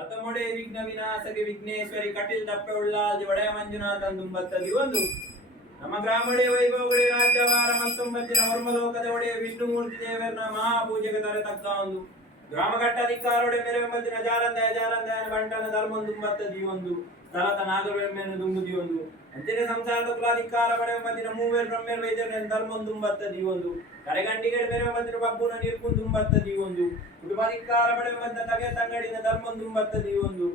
ಪ್ರಥಮೊಡೆ ವಿಘ್ನ ವಿನಾಶಕ ವಿಘ್ನೇಶ್ವರಿ ಕಟೀಲ್ ತಪ್ಪೆ ಉಳ್ಳಾಲ್ದಿ ಒಡೆಯ ಮಂಜುನಾಥ ತುಂಬತ್ತದಿ ಒಂದು ನಮ್ಮ ಗ್ರಾಮಡೆ ವೈಭವಗಳೇ ರಾಜ್ಯವಾರ ಮತ್ತೊಂಬತ್ತಿನ ವರ್ಮಲೋಕದ ಒಡೆಯ ವಿಷ್ಣುಮೂರ್ತಿ ದೇವರನ್ನ ಮಹಾಪೂಜೆಗೆ ತರತಕ್ಕ ಒಂದು ಗ್ರಾಮಘಟ್ಟ ಅಧಿಕಾರೊಡೆ ಮೆರವೆಂಬತ್ತಿನ ಜಾರಂದಾಯ ಬಂಟನ ಧರ್ಮ ತುಂಬತ್ತದಿ ಒಂದು ಸ್ಥಳತ ನಾಗರವೆಂಬೆನ್ನು ತುಂಬುದಿ ಒಂದು ಅಂಚನೆ ಸಂಸಾರದ ಕುಲಾಧಿಕಾರ ಬಡೆವೆಂಬತ್ತಿನ ಮೂವೇರು ಬ್ರಹ್ಮೇರು ವೈದ್ಯರ ಧರ್ಮ ತುಂಬತ್ತದಿ ಒಂದು ಕರೆಗಂಡಿಗೆ ಮೆರವೆಂಬತ್ತಿನ ಬಬ್ಬುನ ನಿರ್ಕು ತುಂಬತ್ತದಿ ಒಂದು ಕುಟುಂಬಾಧಿಕಾರ ಬಡೆವೆಂಬತ್ತಿನ ತಗೆ ತಂಗಡಿನ ಧರ್ಮ ತುಂಬತ್ತದಿ ಒಂದು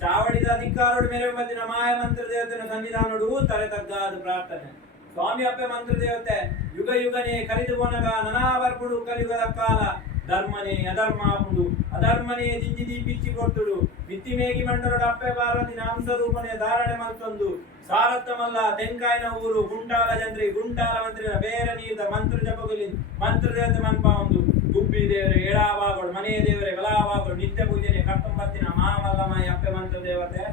ಚಾವಡಿದ ಅಧಿಕಾರೋಡು ಮೆರವೆಂಬತ್ತಿನ ಮಾಯ ಮಂತ್ರ ದೇವತೆನ ಸನ್ನಿಧಾನೋಡು ತರೆತಗ್ಗಾದ ಪ್ರಾರ್ಥನೆ ಸ್ವಾಮಿ ಅಪ್ಪೆ ಮಂತ್ರ ದೇವತೆ ಯುಗ ಯುಗನೇ ಕಲಿದು ಕೊನಗ ನನಾವರ್ಪುಡು ಕಲಿಯುಗದ ಕಾಲ ಧರ್ಮನೇ ಅಧರ್ಮಾಪುಡು ಅಧರ್ಮನೇ ಜಿಂಜಿದಿ ಪಿಚ್ಚಿ ಕೊಟ್ಟುಡು ಮಿತ್ತಿ ಮೇಗಿ ಮಂಡಲೋಡ ಅಪ್ಪೆ ಪಾರ್ವತಿನ ಹಂಸರೂಪನೆ ಧಾರಣೆ ಮತ್ತೊಂದು ಸಾರತ್ತಮಲ್ಲ ತೆಂಕಾಯಿನ ಊರು ಗುಂಟಾಲ ಜಂತ್ರಿ ಗುಂಟಾಲ ಮಂತ್ರಿನ ಬೇರೆ ನೀರ್ದ ಮಂತ್ರ ಜಪಗುಲಿ ಮಂತ್ರ ದೇವತೆ ಮನ್ಪ ಒಂದು ಗುಬ್ಬಿ ದೇವರೇ ಎಳಾವಾಗಳು ಮನೆ ದೇವರೇ ಬಲಾವಾಗಳು ನಿತ್ಯ ಪೂಜನೆ ಕಟ್ಟಂಬತ್ತಿನ ಮಹಾಮಲ್ಲಮಾಯಿ ಅಪ್ಪೆ ಮಂತ್ರ ದೇವತೆ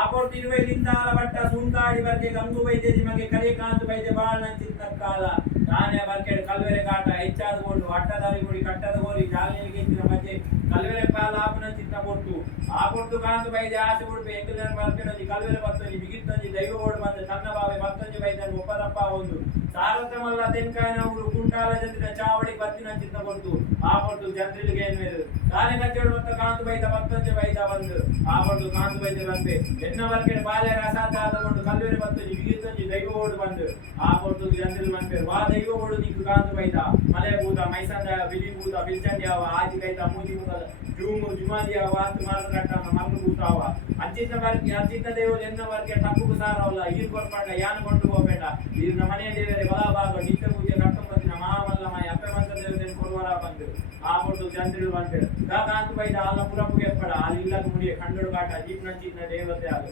ಆಪೋರ್ತಿ 20 ಲಿಂದಾಲ ಬಟ್ಟ ಸುಂತಾಡಿ ಬರ್ಗೆ ಗಂಗು ವೈದ್ಯ ನಿಮಗೆ ಕಲಿಕಾಂತ ವೈದ್ಯ ಬಾಳ ನಂಚಿತ್ತ ಕಾಲ ನಾನೇ ಬರ್ಕೆಡ್ ಕಲ್ವೆರೆ ಕಾಟ ಹೆಚ್ಚಾದ ಗೋಡು ಅಟ್ಟದಾರಿ ಗುಡಿ ಕಟ್ಟದ ಗೋರಿ ಜಾಲಿಗೆ ಗೆದ್ದಿನ ಮಧ್ಯೆ ಕಲ್ವೆರೆ ಕಾಲ ಆಪನ ಚಿತ್ತ ಕೊಟ್ಟು ಆಪೊರ್ತು ಕಾಂತ ವೈದ್ಯ ಆಸೆ ಉಡುಪೆ ಎಂಕಲನ ಬರ್ಕೆಡೊಂದಿ ಕಲ್ವೆರೆ ಬತ್ತೊಂದಿ ಬಿಗಿತ್ತೊಂದಿ ದೈವ ಓಡು ಬಂದ ತನ್ನ ಬಾವೆ ಬತ್ತೊಂದಿ ವೈದ್ಯನ ಒಪ್ಪದಪ್ಪ ಒಂದು ಸಾರಥಮಲ್ಲ ತೆಂಕಾಯಿನ ಊರು ಕುಂಟಾಲ ಜಂತ್ರಿನ ಚಾವಡಿ ಬತ್ತಿನ ಚಿತ್ತ ಕೊಟ್ಟು ಆಪೊರ್ತು ಜಂತ್ರಿಲಿಗೆ ಏನ್ವೇರು ತಾನೆ ಕಚ್ಚೋಡು ಮತ್ತ ಕಾಂತ ವೈದ್ಯ ಬತ್ತೊಂದಿ ವೈದ್ಯ ಬಂದು ಆಪೊರ್ತು ಕಾಂತ ವೈದ್ಯ ಬಂದೆ ಎನ್ನ ವರ್ಕೆಡ್ ಬಾಲ್ಯ ರಸಾತಾದಗೊಂಡು ಕಲ್ವೆರೆ ಬತ್ತೊಂದಿ ಬಿಗಿತ್ತೊಂದಿ ದೈವ ಓಡು ಬಂದು ಆಪೊರ್ತು ಜಂತ್ರಿಲ್ ಮನ್ಪೇರು ವಾ ದೈವ ಓಡು ನಿಕ್ಕು ಕಾಂತ ವೈದ್ಯ ಮಲೆ ಭೂತ ಮೈಸಂದ ಬಿಲಿ ಭೂತ ಬಿಲ್ಚಂದ್ಯಾವ ಆದಿ ಕೈತ ಮೂದಿ ಭೂತ ಜೂಮು ಜುಮಾದಿಯ ವಾತ್ ಮಾರ್ಗ ಕಟ್ಟನ ಮರ್ಗ ಭೂತಾವ ಅಚ್ಚಿತ ವರ್ಗೆ ಅಚ್ಚಿತ ದೇವರು ಎನ್ನ ವರ್ಗೆ ತಪ್ಪು ಸಾರವಲ್ಲ ಈರ್ ಕೊರ್ಪಂಡ ಯಾನ ಕೊಂಡು ಹೋಗಬೇಡ ಇದ್ರ ಮನೆ ದೇವರೇ ಬಲಭಾಗ ನಿತ್ಯ ಪೂಜೆ ಕಟ್ಟಂಬತ್ತಿನ ಮಹಾಮಲ್ಲಮಾಯಿ ಅಪ್ಪೆ ಮಂತ್ರ ದೇವತೆ ಕೊಡುವರ ಬಂದು ಆ ಕೊಟ್ಟು ಜಂತ್ರಿಗಳು ಬಂದು ಕಾಂತ ಬೈದ ಅಲ್ಲ ಪುರಪುಗೆ ಎಪ್ಪಡ ಅಲ್ಲಿ ಇಲ್ಲದ ಮುಡಿಯ ಕಂಡಡು ಕಾಟ ಜೀಪ್ನ ಚಿನ್ನ ದೇವತೆ ಅದು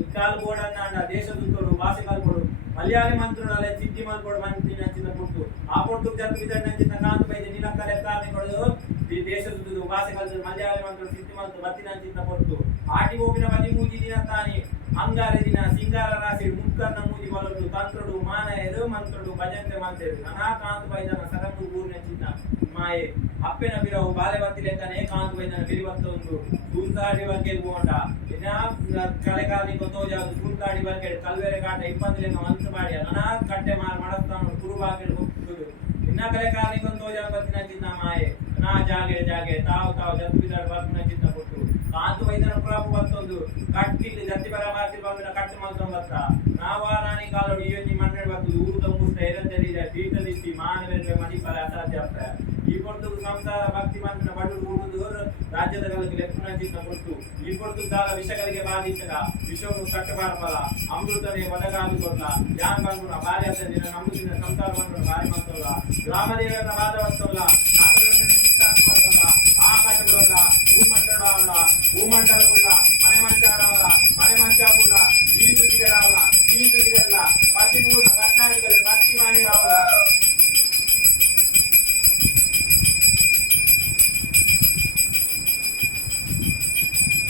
ಇಕ್ಕಾಲು ಬೋಡನ್ನ ದೇಶದುತ್ತರು ಭಾಷೆ ಕಲ್ಕೊಡು ಮಲಯಾಳಿ ಮಂತ್ರನಾಲೆ ಚಿತ್ತಿ ಮಾಡ್ಕೊಡು ಮಂತ್ರಿ ನಂಚಿನ ಪುಟ್ಟು ಆ ಪುಟ್ಟು ಜಂತ್ರಿದ ನಂಚಿನ ಕಾಂತ ಬೈದ ನಿಲಕ್ಕಲೆ ಕಾರಣಗಳು ಈ ದೇಶದುದ್ದು ಭಾಷೆ ಕಲ್ತು ಮಲಯಾಳಿ ಮಂತ್ರ ಚಿತ್ತಿ ಮಂತ್ರ ಬತ್ತಿ ನಂಚಿನ ಪುಟ್ಟು ಆಟಿ ಹೋಗಿನ ಮದಿ ಮೂಜಿ ದಿನ ತಾನಿ ಅಂಗಾರ ದಿನ ಸಿಂಗಾರ ರಾಶಿ ಮುಕ್ಕನ್ನ ಮೂಜಿ ಬಲೊಂದು ತಂತ್ರಡು ಮಾನ ಎದು ಮಂತ್ರಡು ಭಜಂತೆ ಮಂತ್ರಿ ನನಾ ಕಾಂತ ಬೈದನ ಸರಂಗು ಊರಿನ ಚಿನ್ನ ಮಾಯೆ ಅಪ್ಪೆನ ಬಿರವು ಬಾಲೆ ಬತ್ತಿ ಲೆಕ್ಕನೆ ಕಾಂತ ಬೈದನ ಬಿರಿವತ್ತ ಒಂದು ಸೂಂತಾಡಿ ವರ್ಗೆ ಗೋಂಡ ಇನ್ನ ಕಲೆಗಾಲಿ ಗೊತ್ತೋಜಾದು ಸೂಂತಾಡಿ ವರ್ಗೆ ಕಲ್ವೆರೆ ಕಾಟ 20 ಲೆಕ್ಕ ಮಂತ್ರ ಮಾಡಿ ನನಾ ಕಟ್ಟೆ ಮಾಡಸ್ತಾನು ಕುರುಬಾಗಿಲು ಹೋಗುದು ಇನ್ನ ಕಲೆಗಾಲಿ ಗೊತ್ತೋಜಾದ ಬತ್ತಿನ ಚಿನ್ನ ಮಾಯೆ ನಾ ಜಾಗೆ ತಾವು ಜತ್ಪಿದಾಡ ಬರ್ತಿನ ಚಿನ್ನ ಕೊಟ್ಟು ಕಾಂತ ಬೈದನ ಪ್ರಭು ಬತ್ತೊಂದು ಕಟ್ಟಿಲ್ಲಿ ಜತ್ತಿ ಬರ ಮಾತಿ ಬಂದಿನ ಕಟ್ಟಿ ಮಲ್ಕೊಂಬತ್ತ ನಾವಾರಾಣಿ ಕಾಲೋಡಿ ಯೋಜಿ ಮಣ್ಣೆ ಬತ್ತು ಊರುದ ಮುಷ್ಟ ಎರದರಿದ ತೀರ್ಥದಿಷ್ಟಿ ಮಾನವೇಂದ್ರ ಮಣಿಪಾಲ ಅಸಾಧ್ಯ ಅಪ್ಪ ಈ ಕೊಟ್ಟು ಸಂಸಾರ ಭಕ್ತಿ ಮಂತ್ರ ಬಡವರು ಊರುದು ರಾಜ್ಯದ ಕಲಕ್ಕೆ ಲೆಕ್ಕನ ಚಿನ್ನ ಕೊಟ್ಟು ಈ ಕೊಟ್ಟು ಕಾಲ ವಿಷಗಳಿಗೆ ಬಾಧಿಸದ ವಿಷವನ್ನು ಕಟ್ಟಬಾರಬಲ್ಲ ಅಮೃತನೇ ಒದಗಾದು ಕೊಟ್ಟ ಯಾನ್ ಬಂಗುಣ ಬಾಲ್ಯ ದಿನ ನಮ್ಮದಿನ ಸಂಸಾರ ಬಂದ್ರು ಬಾರಿ ಮಂತ್ರಲ್ಲ ಗ್ರಾಮದೇವರ ವಾದವಸ್ತಲ್ಲ ನಾಗರವನ್ನ ಚಿತ್ತಾಂತ ಮಂತ್ರಲ್ಲ ಆಕಾಶಗಳಲ್ಲ ಭೂಮಂಡಲ ಭೂಮಂಡಲ